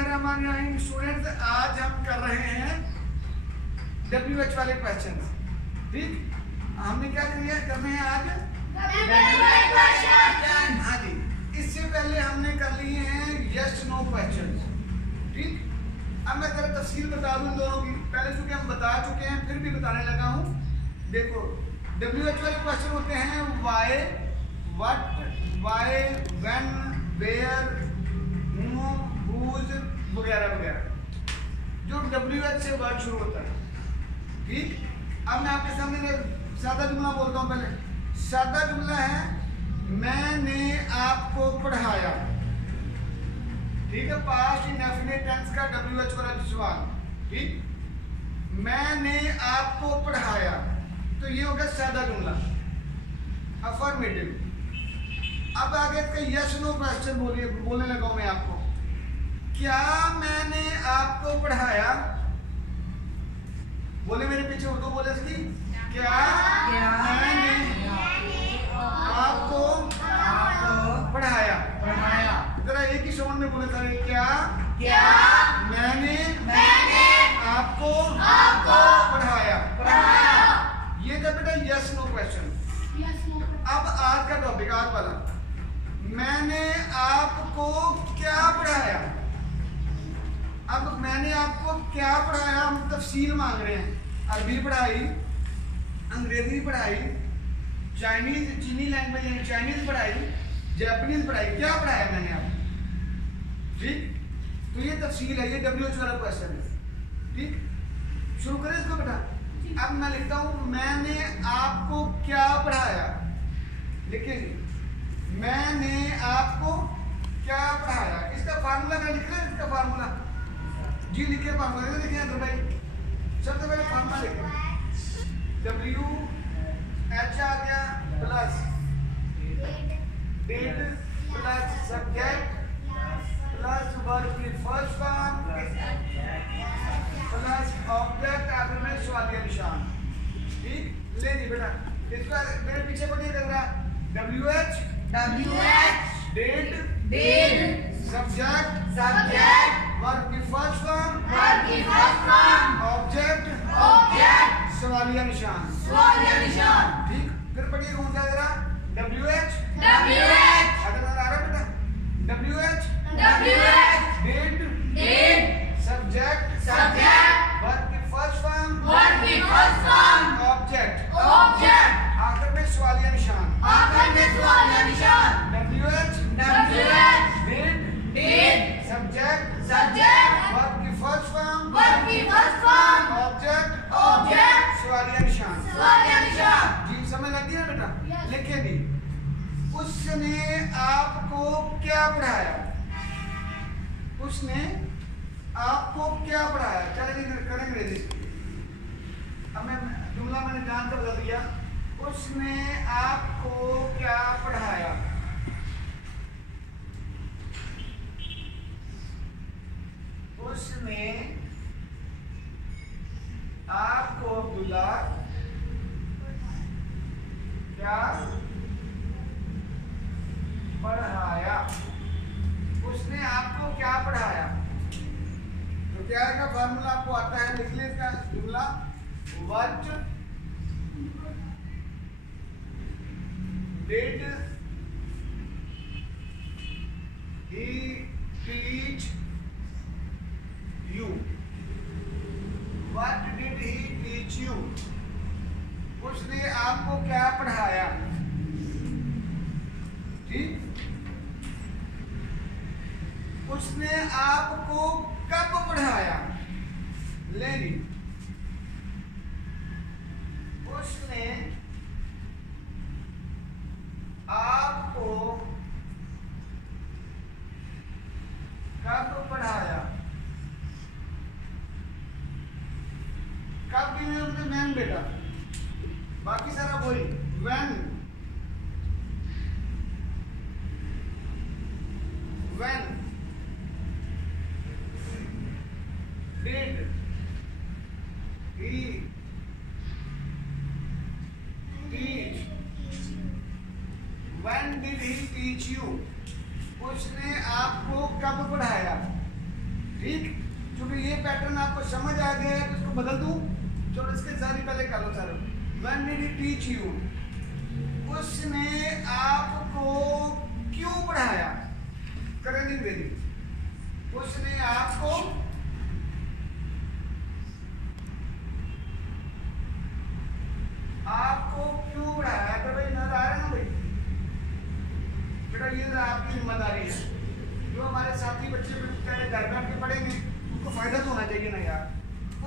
बिस्मिल्लाहिर्रहमानिर्रहीम। स्टूडेंट्स, आज हम कर रहे हैं WH वाले क्वेश्चन। ठीक, हमने क्या करने हैं आज? हाँ जी, इससे पहले हमने कर लिए हैं यस नो क्वेश्चन। ठीक, अब मैं जरा तफसील बता दूं दोनों की। पहले चूंकि हम बता चुके हैं फिर भी बताने लगा हूँ। देखो, WH वाले क्वेश्चन होते हैं why, what, why, when, where, who, whose वगैरह वगैरह, जो WH से वर्ड शुरू होता है। ठीक, अब मैं आपके सामने सादा जुमला बोलता हूँ। पहले सादा जुमला है मैंने आपको पढ़ाया। ठीक है, पास्ट इंडेफिनिट टेंस का WH वाला सवाल। ठीक, मैंने आपको पढ़ाया, तो ये हो गया सादा जुमला, अफर्मेटिव। अब आगे इसका यस नो क्वेश्चन बोलने लगा हूं मैं आपको। क्या मैंने आपको पढ़ाया? बोले मेरे पीछे, उर्दू बोले इसकी। क्या मैंने आपको पढ़ाया? जरा एक ही साउंड में बोले सारे। क्या मैंने आपको पढ़ाया? ये था बेटा यस नो क्वेश्चन। अब आज का टॉपिक, आज वाला, मैंने आपको क्या पढ़ाया। अब मैंने आपको क्या पढ़ाया, हम तफसील मांग रहे हैं। अरबी पढ़ाई, अंग्रेजी पढ़ाई, चीनी लैंग्वेज यानी चाइनीज पढ़ाई, जापानीज पढ़ाई, क्या पढ़ाया मैंने आपको? ठीक, तो ये तफसील है, ये WH वाला क्वेश्चन है। ठीक, शुरू करें इसको बेटा। अब मैं लिखता हूं मैंने आपको क्या पढ़ाया। लिखिए जी, मैंने आपको क्या पढ़ाया। इसका फार्मूला मैं लिख रहा हूं, इसका फार्मूला जी लिखिए। फार्मूला लिखिए अंदर भाई, सबसे पहले फार्मूला लिखिए। WH आ गया plus did plus subject plus verb की फर्स्ट फॉर्म प्लस ऑब्जेक्ट, आखिर में सवालिया निशान। ठीक, ले जी बेटा, इसका मेरे पीछे पढ़िए जरा। WH डेट सब्जेक्ट वर्ब की फर्स्ट फॉर्म ऑब्जेक्ट सवालिया निशान। ठीक, फिर पढ़िए कौन सा जरा। WH अगर आ रहा बेटा, WH डेट सब्जेक्ट वर्ब की फर्स्ट फॉर्म ऑब्जेक्ट आखिर में सवालिया निशान। WH डेट सब्जेक्ट वर्ब की फर्स्ट फॉर्म ऑब्जेक्ट सवालिया निशान। जी समझ लग गया बेटा? लिखे भी, उसने आपको क्या पढ़ाया? उसने आपको क्या पढ़ाया? चलेंगे करेंगे। अब मैं जुमला मैंने जान कर बदल दिया। उसने आपको क्या पढ़ाया? उसने आपको अब्दुल्ला क्या पढ़ाया? उसने आपको क्या पढ़ाया? तो क्या का फार्मूला आपको आता है, लिख लीजिए इसका जुमला। What did he teach you? What did he teach you? उसने आपको क्या पढ़ाया? ठीक, उसने आपको कब पढ़ाया? लेनी, उसने आपको कब पढ़ाया? कब भी नहीं, मैन बेटा, बाकी सारा वही। when did he teach? When did he teach you? उसने आपको कब पढ़ाया? ठीक, क्योंकि ये पैटर्न आपको समझ आ गया है तो इसको बदल दूं। चलो इसके सारी पहले कर लो sir. When did he teach you? उसने आपको क्यों पढ़ाया? करेंगे वेरी। उसने आपको क्यों पढ़ाया? तो भाई नजर आ रहा है ना भाई बेटा, ये आपकी जिम्मेदारी है। जो हमारे साथी बच्चे घर बैठ के पढ़ेंगे उनको फायदा तो होना चाहिए ना यार।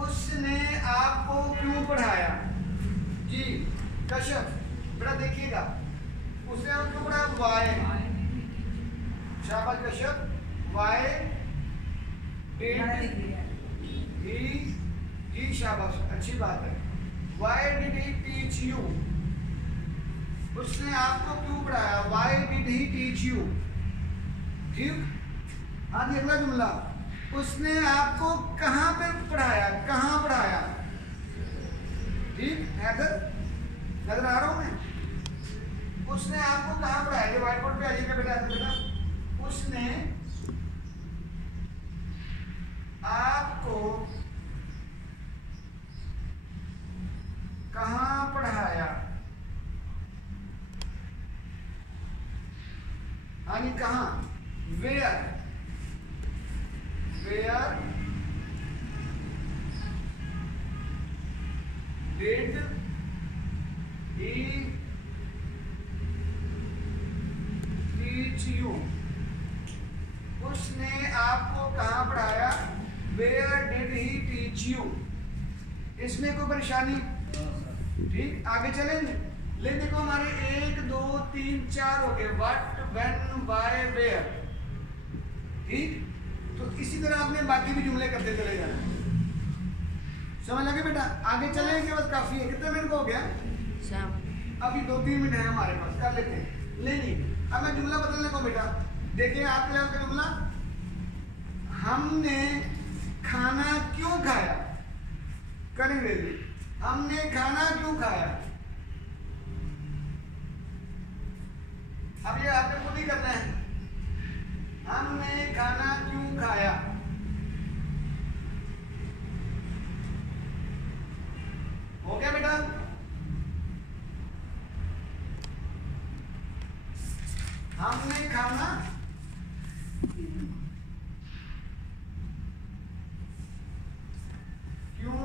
उसने आपको क्यों पढ़ाया? जी कश्यप बेटा देखिएगा, उसने आपको क्यों पढ़ाया? वाई। शाबाश कश्यप। वाई डिड ही, शाबाश, अच्छी बात है। Why did he teach you? उसने आपको क्यों पढ़ाया? Why did he teach you? ठीक। आगे अगला जुमला, उसने आपको कहां पे पढ़ाया? कहां पढ़ाया? ठीक है, नजर आ रहा हूं मैं? उसने आपको कहां पढ़ाया? ये व्हाइट बोर्ड पे आइएगा बेटा। उसने आपको कहां पढ़ाया? यानी कहां? Where did he teach you? उसने आपको कहां पढ़ाया? Where did he teach you? इसमें कोई परेशानी? ठीक, आगे चलेंगे। ले देखो हमारे 1 2 3 4 हो गए। What, when, why, where. ठीक, तो इसी तरह आपने बाकी भी जुमले करते चले जाना। समझ लगे बेटा? आगे चलेंगे, बस काफी है। कितने मिनट को हो गया? अभी 2-3 मिनट है हमारे पास, कर लेते हैं। नहीं, अब मैं जुमला बदलने को बेटा। देखिए आपके यहाँ का जुमला, हमने खाना क्यों खाया? करेंगे, हमने खाना क्यों खाया? अब ये आपने खुद ही करना है। हमने खाना क्यों खाया? हो गया बेटा? हमने खाना क्यों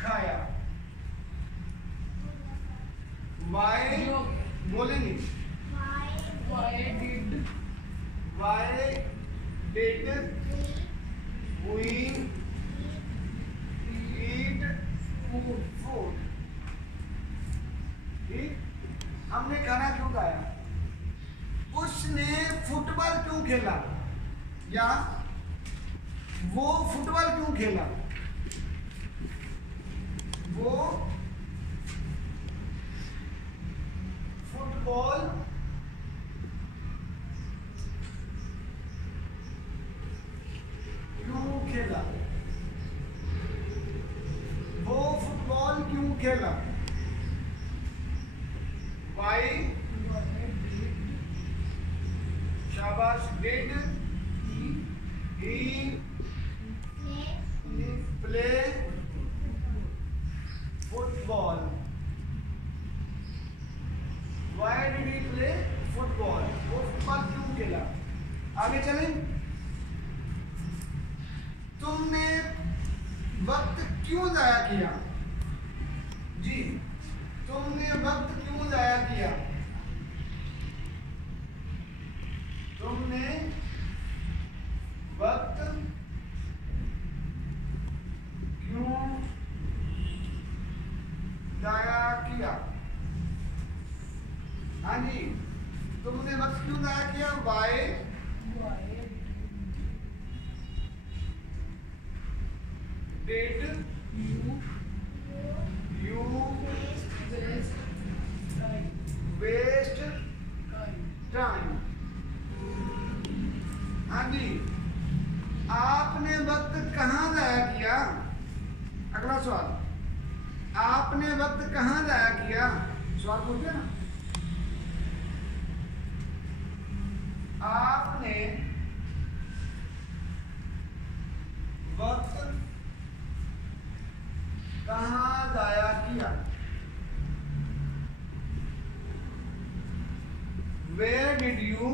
खाया? वाई बोलेंगे। Why did we eat food? ठीक, हमने खाना क्यों खाया? उसने फुटबॉल क्यों खेला? या वो फुटबॉल क्यों खेला? वो फुटबॉल क्यों खेला? वो फुटबॉल क्यों खेला? Why? शाबाश। Did he play football? Why did he play football? वो फुटबॉल क्यों खेला? आगे चलें। तुमने वक्त क्यों जाया किया? जी, तुमने वक्त क्यों जाया किया? तुमने वक्त क्यों जाया किया? हाँ जी, तुमने वक्त क्यों जाया किया? Why did you waste time? हाँ जी, आपने वक्त कहाँ जाया किया? अगला सवाल, आपने वक्त कहाँ जाया किया? सवाल पूछे ना। आपने वक्त कहाँ जाया किया? Where did you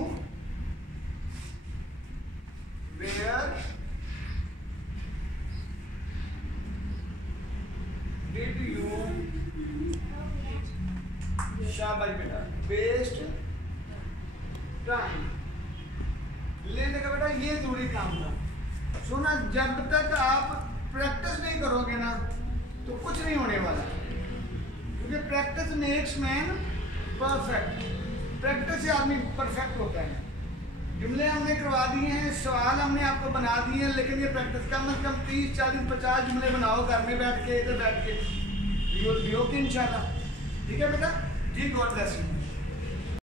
शाबाश बेटा वेस्ट टाइम लेने का बेटा ये जरूरी काम था। सुना, जब तक आप प्रैक्टिस नहीं करोगे ना तो कुछ नहीं होने वाला, क्योंकि practice makes man perfect. Practice से आदमी परफेक्ट होता है। जुमले हमने करवा दिए हैं, सवाल हमने आपको बना दिए हैं, लेकिन ये प्रैक्टिस कम से कम 30, 40, 50 जुमले बनाओ घर में बैठ के, इधर बैठ के, इंशाल्लाह। ठीक है बेटा जी, गॉड ब्लेस यू।